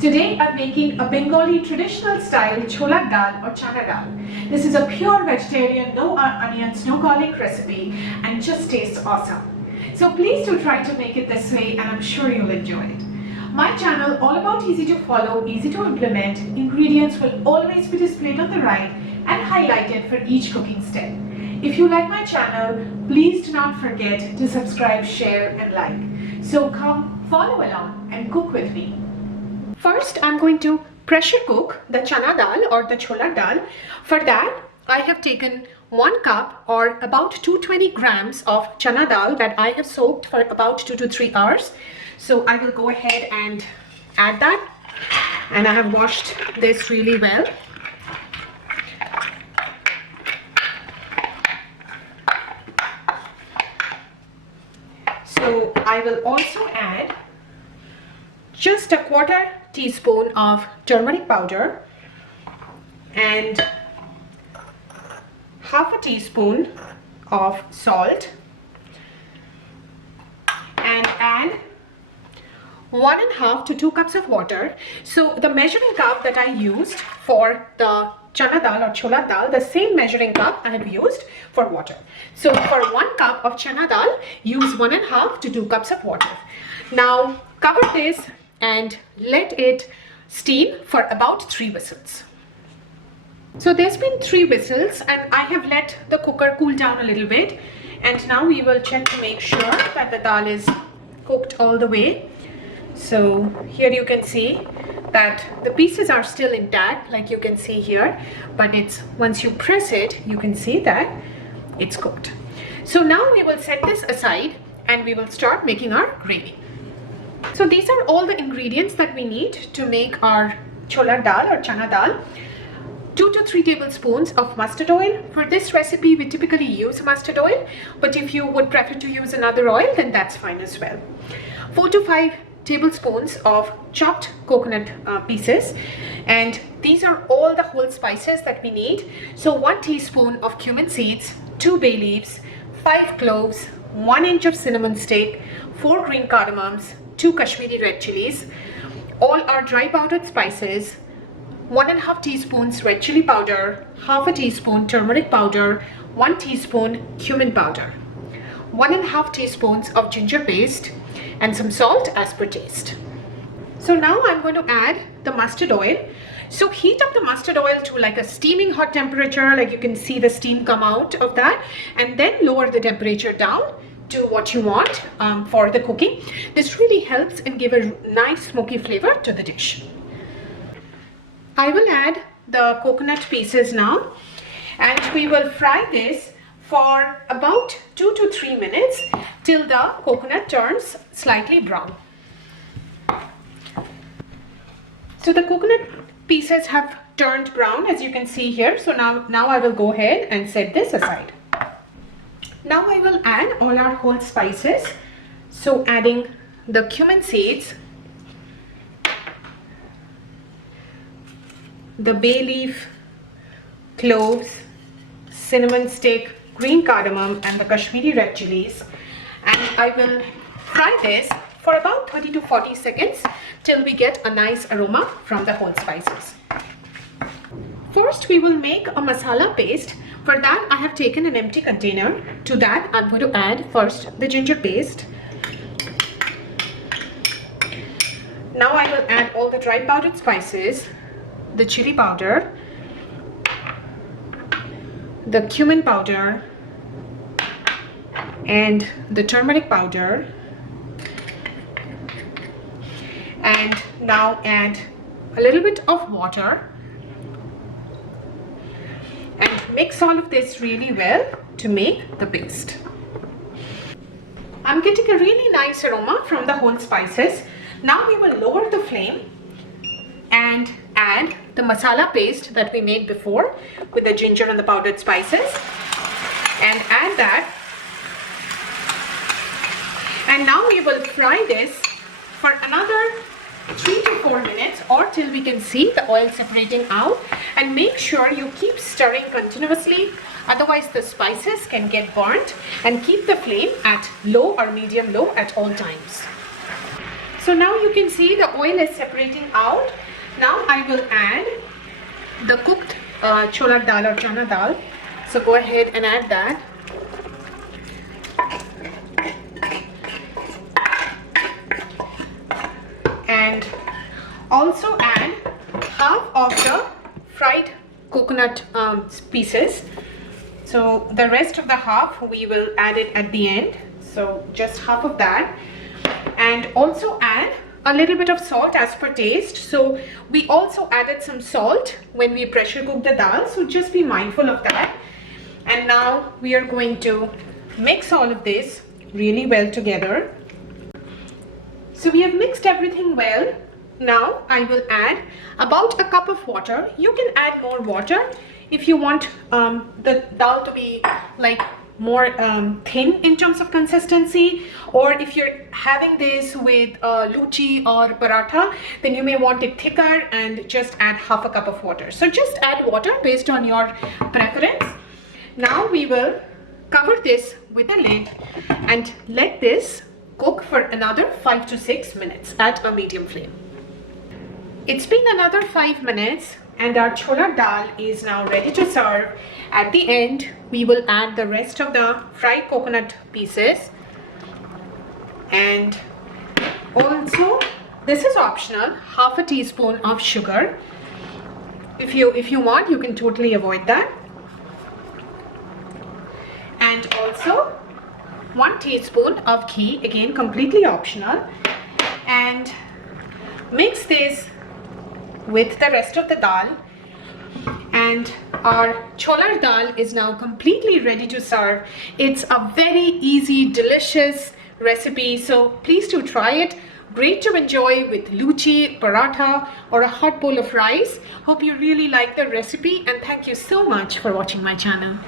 Today I'm making a Bengali traditional style Cholar Dal or Chana Dal. This is a pure vegetarian, no onions, no garlic recipe and just tastes awesome. So please do try to make it this way and I'm sure you'll enjoy it. My channel, all about easy to follow, easy to implement, ingredients will always be displayed on the right and highlighted for each cooking step. If you like my channel, please do not forget to subscribe, share and like. So come follow along and cook with me. First, I'm going to pressure cook the Chana Dal or the Cholar Dal. For that, I have taken 1 cup or about 220 grams of Chana Dal that I have soaked for about 2 to 3 hours. So I will go ahead and add that, and I have washed this really well. So I will also add just a 1/4 teaspoon of turmeric powder and 1/2 teaspoon of salt, and add 1.5 to 2 cups of water. So the measuring cup that I used for the Chana Dal or Cholar Dal, the same measuring cup I have used for water. So for 1 cup of Chana Dal, use 1.5 to 2 cups of water. Now cover this and let it steam for about 3 whistles. So there's been 3 whistles and I have let the cooker cool down a little bit, and now we will check to make sure that the dal is cooked all the way. So here you can see that the pieces are still intact, like you can see here, but it's once you press it, you can see that it's cooked. So now we will set this aside and we will start making our gravy. So these are all the ingredients that we need to make our Cholar Dal or Chana Dal. 2 to 3 tablespoons of mustard oil. For this recipe, we typically use mustard oil, but if you would prefer to use another oil, then that's fine as well. 4 to 5 tablespoons of chopped coconut pieces, and these are all the whole spices that we need. So 1 teaspoon of cumin seeds, 2 bay leaves, 5 cloves, 1 inch of cinnamon stick, 4 green cardamoms, 2 Kashmiri red chilies. All are dry powdered spices. 1.5 teaspoons red chili powder, 1/2 teaspoon turmeric powder, 1 teaspoon cumin powder, 1.5 teaspoons of ginger paste, and some salt as per taste. So now I'm going to add the mustard oil. So heat up the mustard oil to like a steaming hot temperature, like you can see the steam come out of that, and then lower the temperature down to what you want for the cooking. This really helps and give a nice smoky flavor to the dish. I will add the coconut pieces now, and we will fry this for about 2 to 3 minutes till the coconut turns slightly brown. So the coconut pieces have turned brown, as you can see here. So now I will go ahead and set this aside. Now I will add all our whole spices. So adding the cumin seeds, the bay leaf, cloves, cinnamon stick, green cardamom and the Kashmiri red chilies, and I will fry this for about 30 to 40 seconds till we get a nice aroma from the whole spices. First we will make a masala paste. For that I have taken an empty container. To that I'm going to add first the ginger paste. Now I will add all the dry powdered spices, the chili powder, the cumin powder, and the turmeric powder, and now add a little bit of water and mix all of this really well to make the paste. I'm getting a really nice aroma from the whole spices. Now we will lower the flame and add the masala paste that we made before with the ginger and the powdered spices, and add that, and now we will fry this for another 3 to 4 minutes or till we can see the oil separating out, and make sure you keep stirring continuously, otherwise the spices can get burnt, and keep the flame at low or medium low at all times. So now you can see the oil is separating out. Now I will add the cooked cholar dal or chana dal. So go ahead and add that. And also add half of the fried coconut pieces. So the rest of the half we will add it at the end. So just half of that. And also add a little bit of salt as per taste. So we also added some salt when we pressure cook the dal, so just be mindful of that. And now we are going to mix all of this really well together. So we have mixed everything well. Now I will add about a cup of water. You can add more water if you want the dal to be like more thin in terms of consistency, or if you're having this with luchi or paratha, then you may want it thicker and just add half a cup of water. So just add water based on your preference. Now we will cover this with a lid and let this cook for another 5 to 6 minutes at a medium flame. It's been another 5 minutes and our cholar dal is now ready to serve. At the end, we will add the rest of the fried coconut pieces. And also, this is optional, half a teaspoon of sugar. If you want, you can totally avoid that. And also 1 teaspoon of ghee, again completely optional. And mix this with the rest of the dal, and our cholar dal is now completely ready to serve. It's a very easy, delicious recipe, so please do try it. Great to enjoy with luchi, paratha, or a hot bowl of rice. Hope you really like the recipe, and thank you so much for watching my channel.